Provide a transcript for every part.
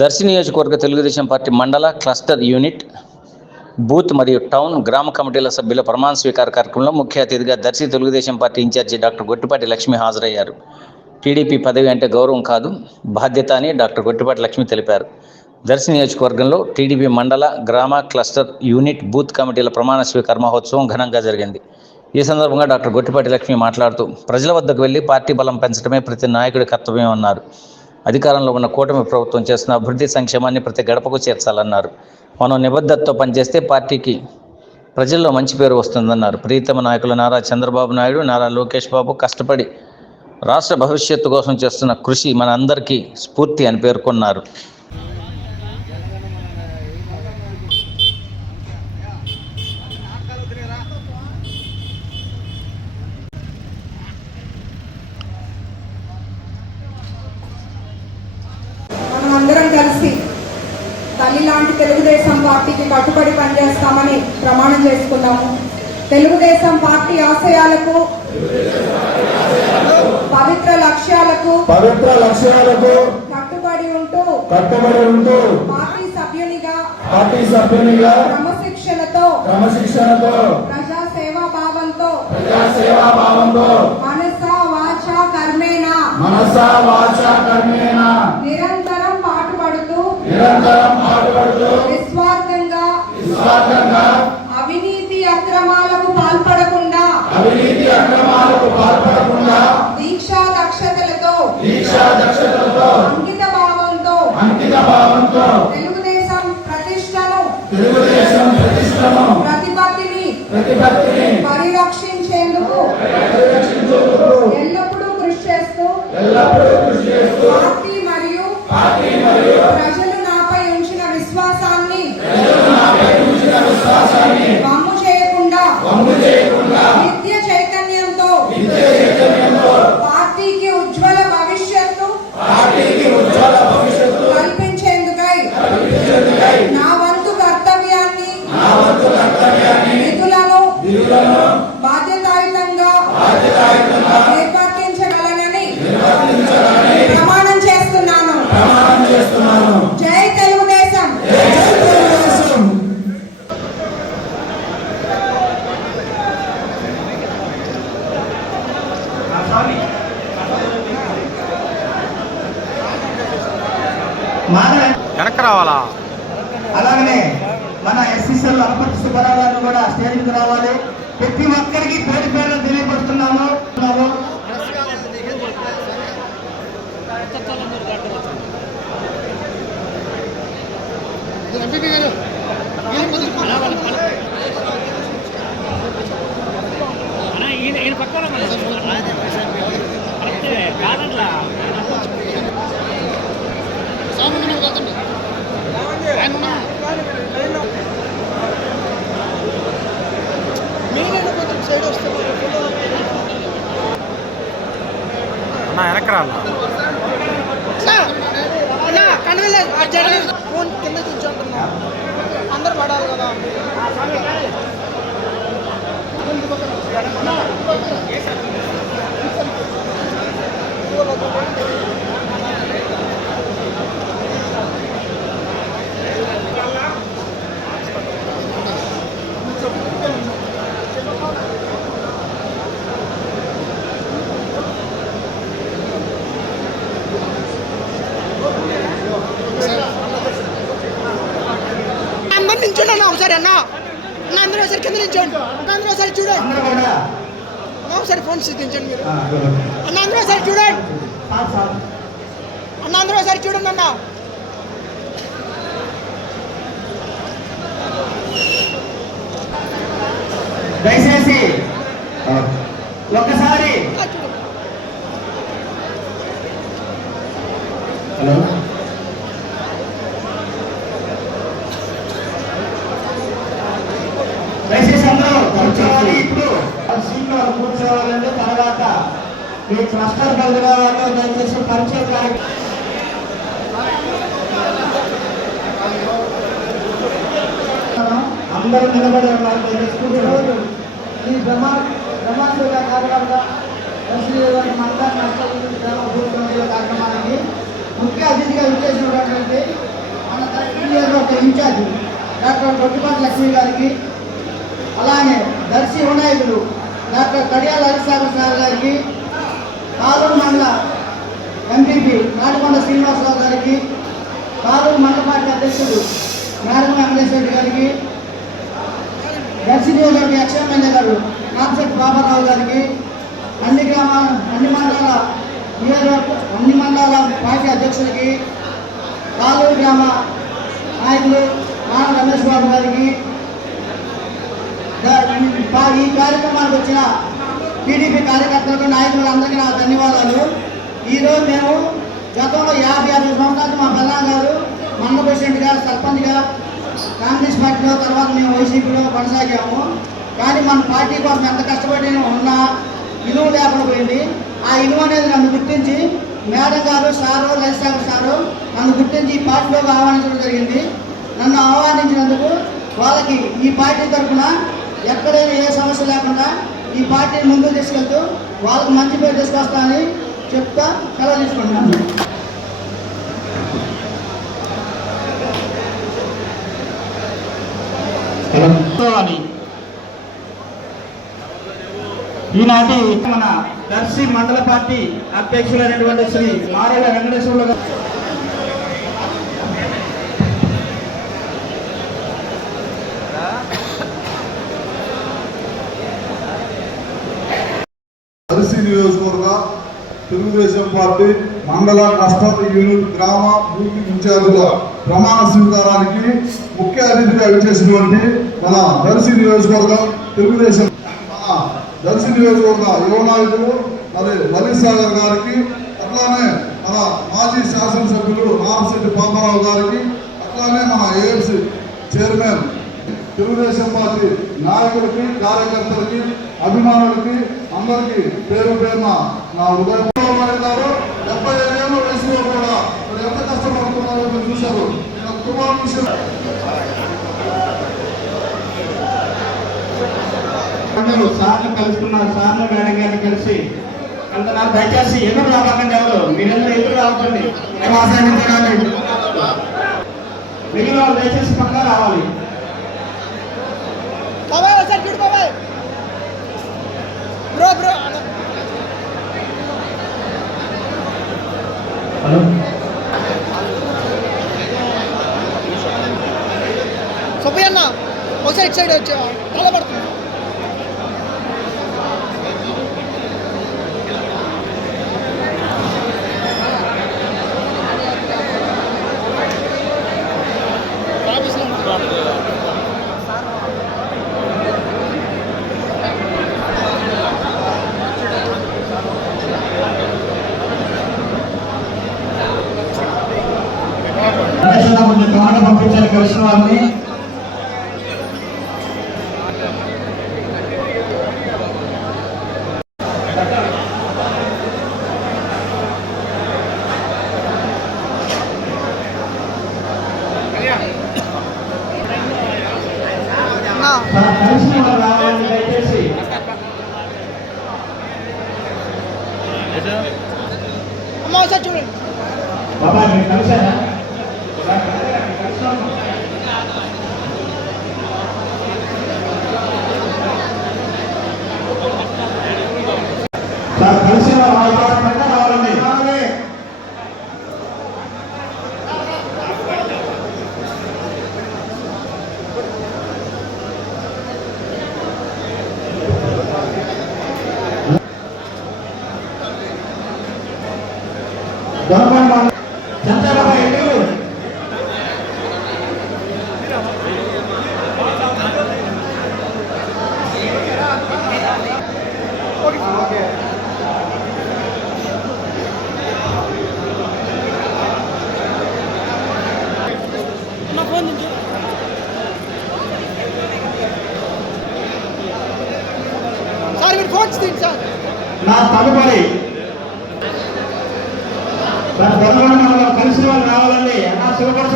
దర్శి నియోజకవర్గ తెలుగుదేశం పార్టీ మండల cluster unit booth మరియు టౌన్ గ్రామ కమిటీల సభ్యుల ప్రమాణ స్వీకార కార్యక్రమంలో ముఖ్య అతిథిగా Darsi Telugu Desam party incharge doctor Gottipati Lakshmi హాజరయ్యారు. టీడీపీ పదవి అంటే గౌరవం కాదు బాధ్యత అని డాక్టర్ గొట్టిపాటి లక్ష్మి తెలిపారు. దర్శి నియోజకవర్గంలో టీడీపీ మండల గ్రామ క్లస్టర్ యూనిట్ బూత్ కమిటీల ప్రమాణ స్వీకార మహోత్సవం ఘనంగా జరిగింది. ఈ సందర్భంగా డాక్టర్ గొట్టిపాటి లక్ష్మి మాట్లాడుతూ ప్రజల వద్దకు వెళ్ళి పార్టీ బలం పెంచడమే ప్రతి నాయకుడి కర్తవ్యం అన్నారు. అధికారంలో ఉన్న కూటమి ప్రభుత్వం చేస్తున్న అభివృద్ధి సంక్షేమాన్ని ప్రతి గడపకు చేర్చాలన్నారు. మనం నిబద్ధతతో పనిచేస్తే పార్టీకి ప్రజల్లో మంచి పేరు వస్తుందన్నారు. ప్రీతమ నాయకులు నారా చంద్రబాబు నాయుడు నారా లోకేష్ బాబు కష్టపడి రాష్ట్ర భవిష్యత్తు కోసం చేస్తున్న కృషి మన అందరికీ స్ఫూర్తి అని పేర్కొన్నారు మనం అందరం కలిసి తల్లి లాంటి తెలుగుదేశం పార్టీకి కట్టుబడి పనిచేస్తామని ప్రమాణం చేసుకున్నాము తెలుగుదేశం పార్టీ ఆశయాలకు పవిత్ర లక్ష్యాలకు పవిత్ర లక్ష్యాలకు కట్టుబడి ఉంటూ కట్టుబడి ఉంటూ పార్టీ సభ్యునిగా పార్టీ సభ్యునిగా క్రమశిక్షణతో క్రమశిక్షణతో ప్రజా సేవా భావంతో ప్రజా సేవా భావంతో మనస వాచ కర్మేణ మనస వాచ కర్మేణ నిరంతరం పాటుపడుతూ నిరంతరం పాటుపడుతూ నిస్వార్థంగా నిస్వార్థంగా భావంతో తెలుగుదేశం ప్రతిష్టను తెలుగుదేశం ప్రతిష్టను ప్రతిపత్తిని ప్రతిపత్తిని పరిరక్షించేందుకు ఎల్లప్పుడూ కృషి చేస్తూ ఎల్లప్పుడూ కృషి చేస్తూ వెనక్కి రావాలా? అలాగనే మన ఎస్సీసీఎల్ అనపతి సుబ్బారావు గారిని కూడా స్టేజ్ మీద రావాలి. ప్రతి ఒక్కరికి పేరు పేరు తెలియపడుతున్నాము. అన్న వెనక్కి అన్న ఫోన్ కింద కూర్చుంటున్నా అందరు పడాలి కదా అందరు నించోండి అన్న ఒకసారి అన్న. అన్న అందరూ ఒకసారి కింద నించోండి అన్న అందరూ ఒకసారి చూడండి. ఒకసారి ఫోన్ దించండి మీరు. అన్న అందరూ ఒకసారి చూడండి. అన్న అందరూ ఒకసారి చూడండి అన్న దయచేసి ఆ, ఒక్కసారి ఆ, చూడండి హలో దయచేసి అందరూ కూర్చోవాలి ఇప్పుడు సీట్లో కూర్చోవాలంటే తర్వాత మీ క్లస్టర్ బదులు దయచేసి పరిచయం కార్యక్రమం అందరూ నిలబడి ఉన్నారు దయచేసి కూర్చోవాలి ఈ బ్రహ్మ బ్రహ్మాండ కార్యక్రమంగా మండల నష్టం గ్రామ భూ కార్యక్రమానికి ముఖ్య అతిథిగా విచ్చేసినటువంటి డాక్టర్ గొడ్డిపాటి లక్ష్మి గారికి అలానే దర్శి వినాయకులు డాక్టర్ కడియాల హరిసాగర్ సార్ గారికి కాలూరు మండల ఎంపీపీ నాటుకొండ శ్రీనివాసరావు గారికి కాలూరు మండల పార్టీ అధ్యక్షుడు మేడం వెంకటేశ్వర రెడ్డి గారికి దర్శి నియోజకవర్గ ఎక్స్ ఎమ్మెల్యే గారు కాన్సెప్ట్ బాబారావు గారికి అన్ని గ్రామ అన్ని మండలాల నియోజకవర్గ అన్ని మండలాల పార్టీ అధ్యక్షులకి కాలూరు గ్రామ నాయకులు నాన్న రమేష్ బాబు గారికి ఈ కార్యక్రమానికి వచ్చిన టీడీపీ కార్యకర్తలకు నాయకులందరికీ నా ధన్యవాదాలు. ఈరోజు మేము గతంలో యాభై యాభై సంవత్సరాలు మా బల్లా గారు మన్న ప్రెసిడెంట్గా సర్పంచ్గా కాంగ్రెస్ పార్టీలో తర్వాత మేము వైసీపీలో కొనసాగాము. కానీ మన పార్టీ కోసం ఎంత కష్టపడి ఉన్నా ఇనువ లేకుండా పోయింది. ఆ ఇనువ అనేది నన్ను గుర్తించి మేడం గారు సారు లలిత సారు నన్ను గుర్తించి ఈ పార్టీలోకి ఆహ్వానించడం జరిగింది. నన్ను ఆహ్వానించినందుకు వాళ్ళకి ఈ పార్టీ తరఫున ఎక్కడైనా ఏ సమస్య లేకుండా ఈ పార్టీని ముందుకు తీసుకెళ్తూ వాళ్ళకి మంచి పేరు తీసుకొస్తానని చెప్తా సెలవు తీసుకుంటున్నాను. అని. ఈనాటి మన దర్శి మండల పార్టీ అధ్యక్షులైనటువంటి శ్రీ మారేల వెంకటేశ్వరులు గారు దర్శి నియోజకవర్గ తెలుగుదేశం పార్టీ మండల రాష్ట్ర యూనిట్ గ్రామ బూత్ ఇన్ఛార్జుల ప్రమాణ స్వీకారానికి ముఖ్య అతిథిగా ఇచ్చేసినటువంటి మన దర్శి నియోజకవర్గం తెలుగుదేశం మన దర్శి నియోజకవర్గ యువ నాయకులు మరి లలిత్ సాగర్ గారికి అట్లానే మన మాజీ శాసనసభ్యులు నారశెట్టి పాపారావు గారికి అట్లానే మన ఏఎంసీ చైర్మన్ తెలుగుదేశం పార్టీ నాయకులకి కార్యకర్తలకి అభిమానులకి అందరికీ పేరు పేరున నా హృదయపూర్వకమైనారు డెబ్బై ఐదేళ్ళ వయసులో కూడా. మరి ఎంత కష్టపడుతున్నారో మీరు చూశారు. అందరూ సార్లు కలుసుకున్నారు సార్లు మేడం గారిని కలిసి వెళ్తున్నారు దయచేసి ఎదురు రావకండి ఎవరు? మీరందరూ ఎదురు తినాలి మిగిలిన వాళ్ళు దయచేసి పక్కన రావాలి. బాబాయ్ ఒకసారి చూడు అన్న ఒకసారి ఇటు సైడ్ వచ్చి తల Dá uma పరిశ్రమలు దొరకండి కలిసిన వాళ్ళు రావాలండి. అన్నా శివపరచ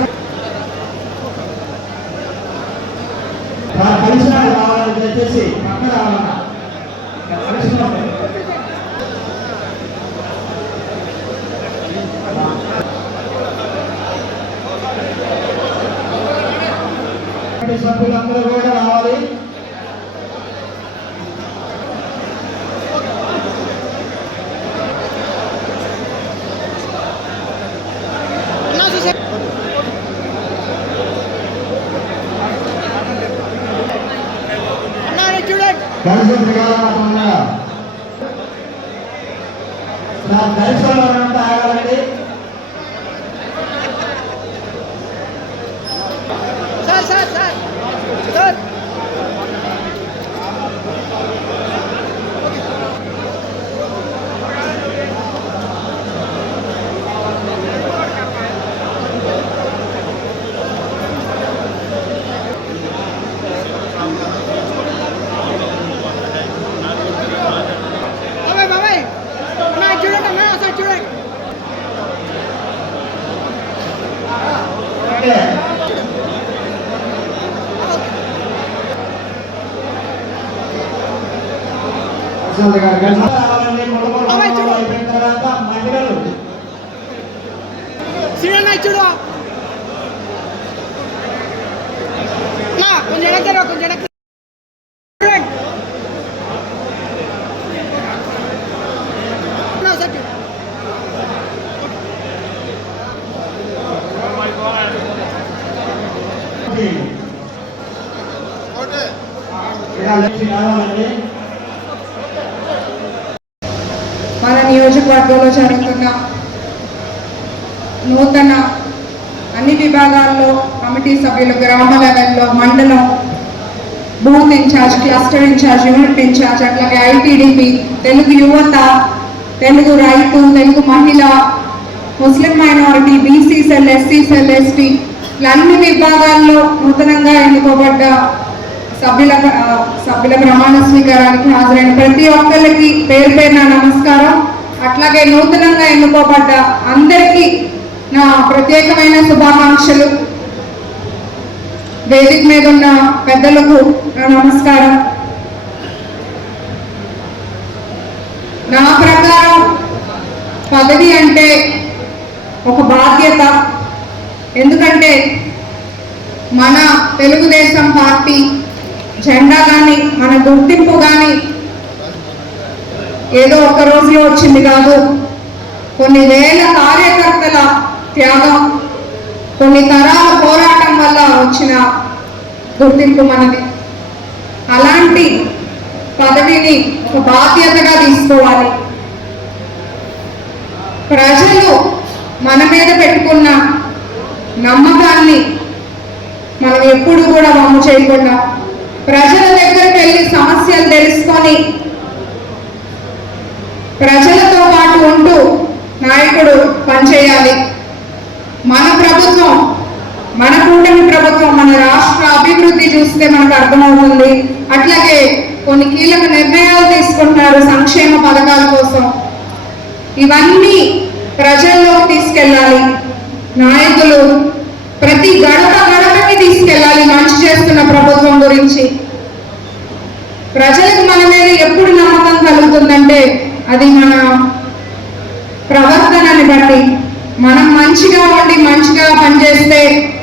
కలిసిన వాళ్ళు రావాలని దయచేసి పక్క రావాలన్నా. సభ్యులందరూ కూడా రావాలి అన్నా చూసే అన్నా రేపు చూడండి కలిసి ఓకే ప్రశాంత్ గారు కలిసి రావాలండి మొట్టమొదటి అమ్మాయి చూడు. అయిపోయిన తర్వాత మహిళలు సీనియర్ నాయక్ చూడు మన నియోజకవర్గంలో జరుగుతున్న నూతన అన్ని విభాగాల్లో కమిటీ సభ్యులు గ్రామ లెవెల్లో మండలం booth incharge cluster incharge unit incharge అట్లాగే ఐటీడీపీ తెలుగు యువత తెలుగు రైతు తెలుగు మహిళ Muslim minority BC cell SC cell ST అన్ని విభాగాల్లో నూతనంగా ఎన్నుకోబడ్డ సభ్యుల సభ్యుల ప్రమాణ స్వీకారానికి హాజరైన ప్రతి ఒక్కరికి పేరు పేరు నా నమస్కారం. అట్లాగే నూతనంగా ఎన్నుకోబడ్డ అందరికీ నా ప్రత్యేకమైన శుభాకాంక్షలు. వేదిక మీద ఉన్న పెద్దలకు నా నమస్కారం. నా ప్రకారం పదవి అంటే ఒక బాధ్యత. ఎందుకంటే మన తెలుగుదేశం పార్టీ జెండా కానీ మన గుర్తింపు కానీ ఏదో ఒక రోజులో వచ్చింది కాదు. కొన్ని వేల కార్యకర్తల త్యాగం కొన్ని తరాల పోరాటం వల్ల వచ్చిన గుర్తింపు మనది. అలాంటి పదవిని ఒక బాధ్యతగా తీసుకోవాలి. ప్రజలు మన మీద పెట్టుకున్న నమ్మకాన్ని మనం ఎప్పుడు కూడా వమ్ము చేయకుండా ప్రజల దగ్గరికి వెళ్ళి సమస్యలు తెలుసుకొని ప్రజలతో పాటు ఉంటూ నాయకుడు పనిచేయాలి. మన ప్రభుత్వం మన కూటమి ప్రభుత్వం మన రాష్ట్ర అభివృద్ధి చూస్తే మనకు అర్థమవుతుంది. అట్లాగే కొన్ని కీలక నిర్ణయాలు తీసుకుంటున్నారు సంక్షేమ పథకాల కోసం. ఇవన్నీ ప్రజల్లోకి తీసుకెళ్ళాలి. నాయకులు ప్రతి గడప ప్రభుత్వం గురించి. ప్రజలకు మన మీద ఎప్పుడు నమ్మకం కలుగుతుందంటే అది మన ప్రవర్తనని బట్టి. మనం మంచిగా ఉండి మంచిగా పనిచేస్తే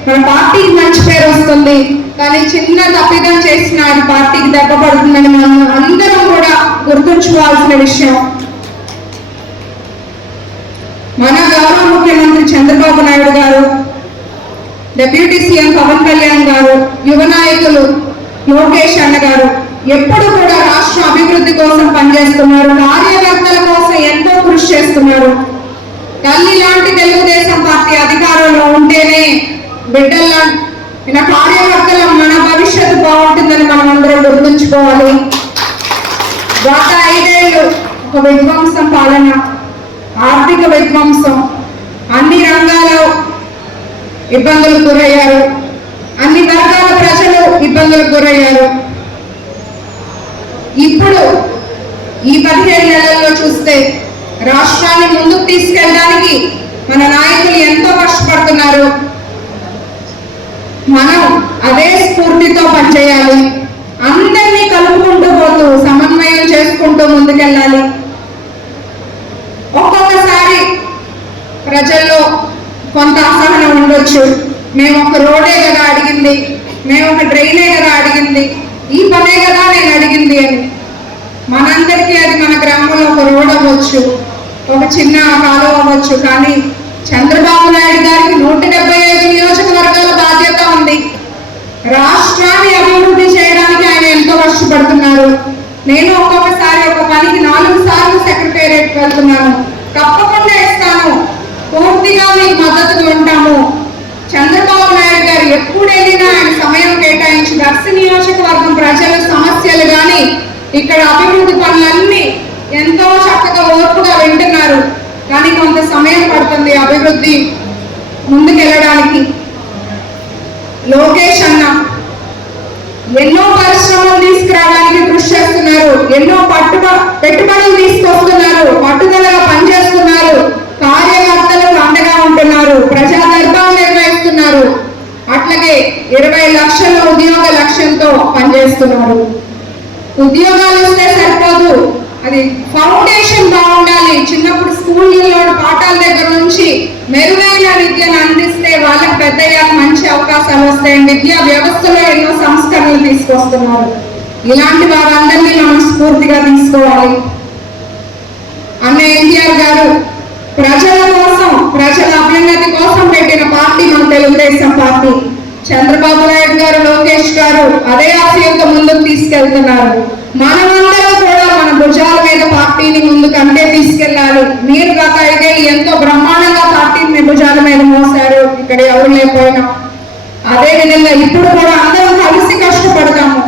మన పార్టీకి మంచి పేరు వస్తుంది. కానీ చిన్న తప్పిదం చేసిన అది పార్టీకి దెబ్బ పడుతుందని మనం అందరం కూడా గుర్తుంచుకోవాల్సిన విషయం. మన గౌరవ ముఖ్యమంత్రి చంద్రబాబు నాయుడు గారు డెప్యూటీ సీఎం పవన్ కళ్యాణ్ గారు యువ నాయకులు లోకేష్ అన్న గారు ఎప్పుడు కూడా రాష్ట్ర అభివృద్ధి కోసం పనిచేస్తున్నారు కార్యకర్తల కోసం ఎంతో కృషి చేస్తున్నారు. తల్లి లాంటి తెలుగుదేశం పార్టీ అధికారంలో ఉంటేనే బిడ్డల ఇలా కార్యకర్తల మన భవిష్యత్తు బాగుంటుందని మనం అందరం గుర్తుంచుకోవాలి. గత ఐదేళ్ళు ఒక విధ్వంసం పాలన ఆర్థిక విధ్వంసం అన్ని రంగాల్లో ఇబ్బందులకు గురయ్యారు. అన్ని వర్గాల ప్రజలు ఇబ్బందులకు గురయ్యారు. ఇప్పుడు ఈ పదిహేడు నెలల్లో చూస్తే రాష్ట్రాన్ని ముందుకు తీసుకెళ్ళడానికి మన నాయకులు ఎంతో కష్టపడుతున్నారు. మనం అదే స్ఫూర్తితో పనిచేయాలి. అందరినీ కలుపుకుంటూ పోతూ సమన్వయం చేసుకుంటూ ముందుకెళ్ళాలి. ఒక్కొక్కసారి ప్రజల్లో కొంత అసహనం ఉండొచ్చు. మేము ఒక రోడే కదా అడిగింది. మేము ఒక డ్రైనే కదా అడిగింది. ఈ పనే కదా నేను అడిగింది అని. మనందరికీ అది మన గ్రామంలో ఒక రోడ్ అవ్వచ్చు. ఒక చిన్న కాలువ అవ్వచ్చు. కానీ చంద్రబాబు నాయుడు గారికి నూట డెబ్బై ఐదు నియోజకవర్గాల బాధ్యత ఉంది. రాష్ట్రాన్ని అభివృద్ధి చేయడానికి ఆయన ఎంతో కష్టపడుతున్నారు. నేను ఒక్కొక్కసారి ఒక పనికి నాలుగు సార్లు సెక్రటేరియట్ వెళ్తున్నాను. తప్పకుండా ఇస్తాను. పూర్తిగా మీకు మద్దతుగా ఉంటాము. చంద్రబాబు నాయుడు గారు ఎప్పుడు వెళ్ళినా ఆయన సమయం కేటాయించి దర్శి నియోజకవర్గం ప్రజల సమస్యలు కానీ ఇక్కడ అభివృద్ధి పనులన్నీ ఎంతో చక్కగా ఓర్పుగా వింటున్నారు. కానీ కొంత సమయం పడుతుంది అభివృద్ధి ముందుకెళ్ళడానికి. లోకేష్ అన్న ఎన్నో పరిశ్రమలు తీసుకురావడానికి కృషి చేస్తున్నారు. ఎన్నో పట్టుబ పెట్టుబడులు తీసుకొస్తున్నారు. పట్టు పనిచేస్తున్నారు కార్యకర్తలకు అండగా ఉంటున్నారు ప్రజా దర్బార్ నిర్వహిస్తున్నారు అట్లాగే ఇరవై లక్షల ఉద్యోగ లక్ష్యంతో పనిచేస్తున్నారు. ఉద్యోగాలు ఇస్తే సరిపోదు. అది ఫౌండేషన్ బాగుండాలి. చిన్నప్పుడు స్కూళ్ళలో పాఠాల దగ్గర నుంచి మెరుగైన విద్యను అందిస్తే వాళ్ళకి పెద్దయ్యాక మంచి అవకాశాలు వస్తాయి విద్యా వ్యవస్థలో ఎన్నో సంస్కరణలు తీసుకొస్తున్నారు. ఇలాంటి వారందరినీ మనం స్ఫూర్తిగా తీసుకోవాలి. అన్న ఎన్టీఆర్ గారు ప్రజల కోసం ప్రజల అభ్యున్నతి కోసం పెట్టిన పార్టీ మన తెలుగుదేశం పార్టీ. చంద్రబాబు నాయుడు గారు లోకేష్ గారు అదే ఆశయంతో ముందుకు తీసుకెళ్తున్నారు. మనమందరం కూడా మన భుజాల మీద పార్టీని ముందు అంటే తీసుకెళ్ళాలి. మీరు గత అయితే ఎంతో బ్రహ్మాండంగా పార్టీని మీ భుజాల మీద మోసారు ఇక్కడ ఎవరు లేకపోయినా. అదే విధంగా ఇప్పుడు కూడా అందరం కలిసి కష్టపడతాము.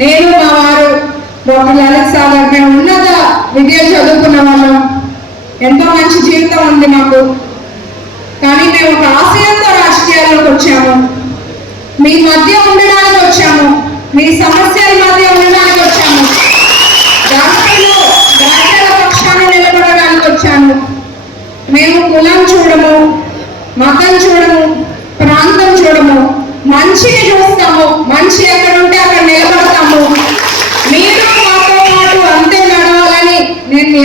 నేను మా వారు డాక్టర్ లలిత్ సాగర్ మేము ఉన్నత విద్య చదువుకున్న వాళ్ళం. ఎంతో మంచి జీవితం ఉంది మాకు. కానీ మేము ఒక ఆశయంతో రాజకీయాల్లోకి వచ్చాము. మీ మధ్య ఉండడానికి వచ్చాము. మీ సమస్యల మధ్య ఉండడానికి వచ్చాము. రాష్ట్రంలో రాజ్యాల పక్షాన్ని నిలబడడానికి వచ్చాము. మేము కులం చూడము మతం చూడము ప్రాంతం చూడము. మంచిని చూస్తాము మంచి ఎక్కడ ఉంటే అక్కడ నిలబడతాము. మీరు మాతో పాటు అంతే నడవాలని నేను మీ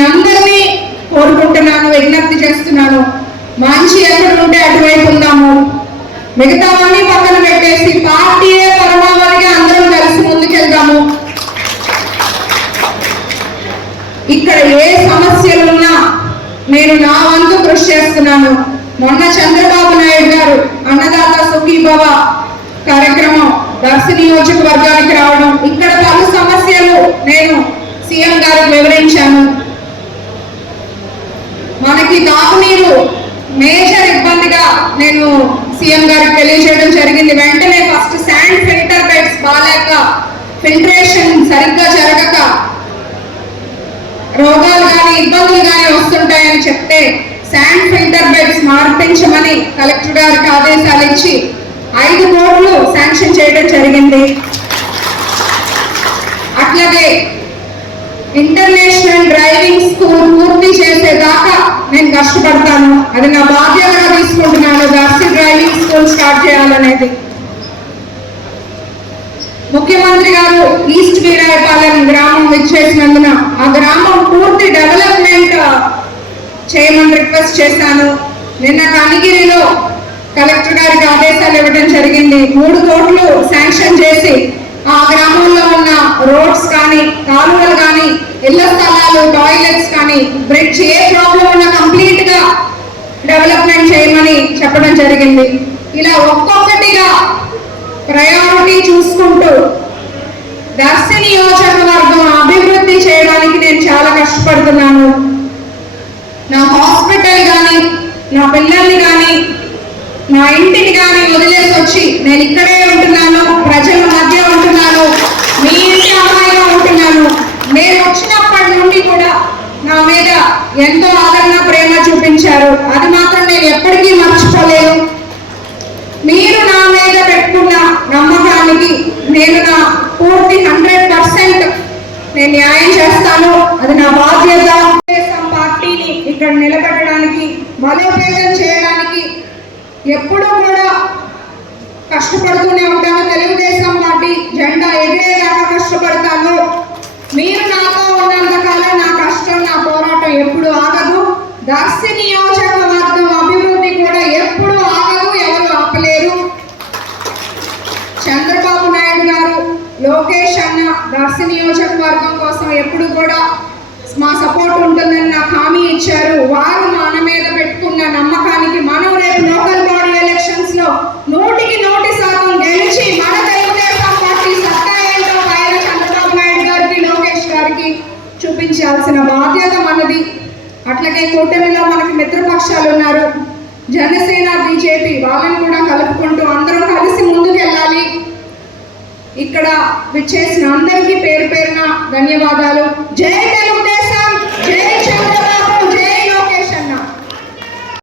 విజ్ఞప్తి మంచి ఎక్కడ ఉంటే అటువైపు ఉందాము. మిగతావన్నీ పక్కన పెట్టేసి పార్టీయే పరమావధిగా అందరం కలిసి ముందుకెళ్దాము. ఇక్కడ ఏ సమస్యలు ఉన్నా నేను నా వంతు కృషి చేస్తున్నాను. మొన్న చంద్రబాబు నాయుడు గారు అన్నదాత సుఖీభవ కార్యక్రమం దర్శి నియోజకవర్గానికి రావడం ఇక్కడ పలు సమస్యలు నేను సీఎం గారికి వివరించాను. మనకి తాగునీరు మేజర్ ఇబ్బందిగా నేను సీఎం గారికి తెలియజేయడం జరిగింది. వెంటనే ఫస్ట్ శాండ్ ఫిల్టర్ బెడ్స్ బాగాలేక ఫిల్టరేషన్ సరిగ్గా జరగక రోగాలు కానీ ఇబ్బందులు కానీ వస్తుంటాయని చెప్తే శాండ్ ఫిల్టర్ బెడ్స్ మార్పించమని కలెక్టర్ గారికి ఆదేశాలు ఇచ్చి ఐదు కోట్లు శాంక్షన్ చేయడం జరిగింది. అట్లాగే ఇంటర్నేషనల్ డ్రైవింగ్ స్కూల్ పూర్తి చేసేదాకా నేను కష్టపడతాను. అది నా బాధ్యతగా తీసుకుంటున్నాను. దర్శి డ్రైవింగ్ స్కూల్ స్టార్ట్ చేయాలనేది. ముఖ్యమంత్రి గారు ఈస్ట్ వీరాయపాలెం గ్రామం విచ్చేసినందున ఆ గ్రామం పూర్తి డెవలప్మెంట్ చేయమని రిక్వెస్ట్ చేశాను. నిన్న కనిగిరిలో కలెక్టర్ గారికి ఆదేశాలు ఇవ్వడం జరిగింది. మూడు కోట్లు శాంక్షన్ చేసి ఆ గ్రామంలో ఉన్న రోడ్స్ కానీ కాలువలు కానీ ఇళ్ళ స్థలాలు టాయిలెట్స్ కానీ బ్రిడ్జ్ ఏ ప్రాబ్లం ఉన్నా కంప్లీట్గా డెవలప్మెంట్ చేయమని చెప్పడం జరిగింది. ఇలా ఒక్కొక్కటిగా ప్రయారిటీ చూసుకుంటూ దర్శి నియోజకవర్గం అభివృద్ధి చేయడానికి నేను చాలా కష్టపడుతున్నాను. నా హాస్పిటల్ కానీ నా పిల్లల్ని కానీ నా ఇంటిని కానీ వదిలేసి వచ్చి నేను ఇక్కడే ఉంటున్నాను ప్రజల మధ్య ఉంటున్నాను మీ ఇంటి అమ్మాయిగా ఉంటున్నాను. నేను వచ్చినప్పటి నుండి కూడా నా మీద ఎంతో ఆదరణ ప్రేమ చూపించారు. అది మాత్రం నేను ఎప్పటికీ మర్చిపోలేను. మీరు నా మీద పెట్టుకున్న నమ్మకానికి నేను నా పూర్తి హండ్రెడ్ పర్సెంట్ నేను న్యాయం చేస్తాను. అది నా బాధ్యత. పార్టీని ఇక్కడ నిలబెట్టడానికి బలోపేతం చేయడానికి ఎప్పుడూ కూడా కష్టపడుతూనే ఉంటాను. తెలుగుదేశం పార్టీ జెండా ఎగిరేదాకా కష్టపడతాను. మీరు నాతో ఉన్నంత కాలం నా కష్టం నా పోరాటం ఎప్పుడు ఆగదు. దర్శి నియోజకవర్గం అభివృద్ధి కూడా ఎప్పుడు ఆగదు ఎవరు ఆపలేరు. చంద్రబాబు నాయుడు గారు లోకేష్ అన్న దర్శి నియోజకవర్గం కోసం ఎప్పుడు కూడా మా సపోర్ట్ ఉంటుందని నాకు హామీ ఇచ్చారు. వారు మన మీద పెట్టుకున్న నమ్మకాన్ని నూటికి నూటి శాతం గెలిచి మన తెలుగుదేశం పార్టీ సత్తా ఏంటో పైన చంద్రబాబు నాయుడు గారికి లోకేష్ గారికి చూపించాల్సిన బాధ్యత మనది. అట్లాగే కూటమిలో మనకి మిత్రపక్షాలు ఉన్నారు. జనసేన బీజేపీ వాళ్ళని కూడా కలుపుకుంటూ అందరం కలిసి ముందుకెళ్ళాలి. ఇక్కడ విచ్చేసిన అందరికీ పేరు పేరున ధన్యవాదాలు. జై తెలుగుదేశం!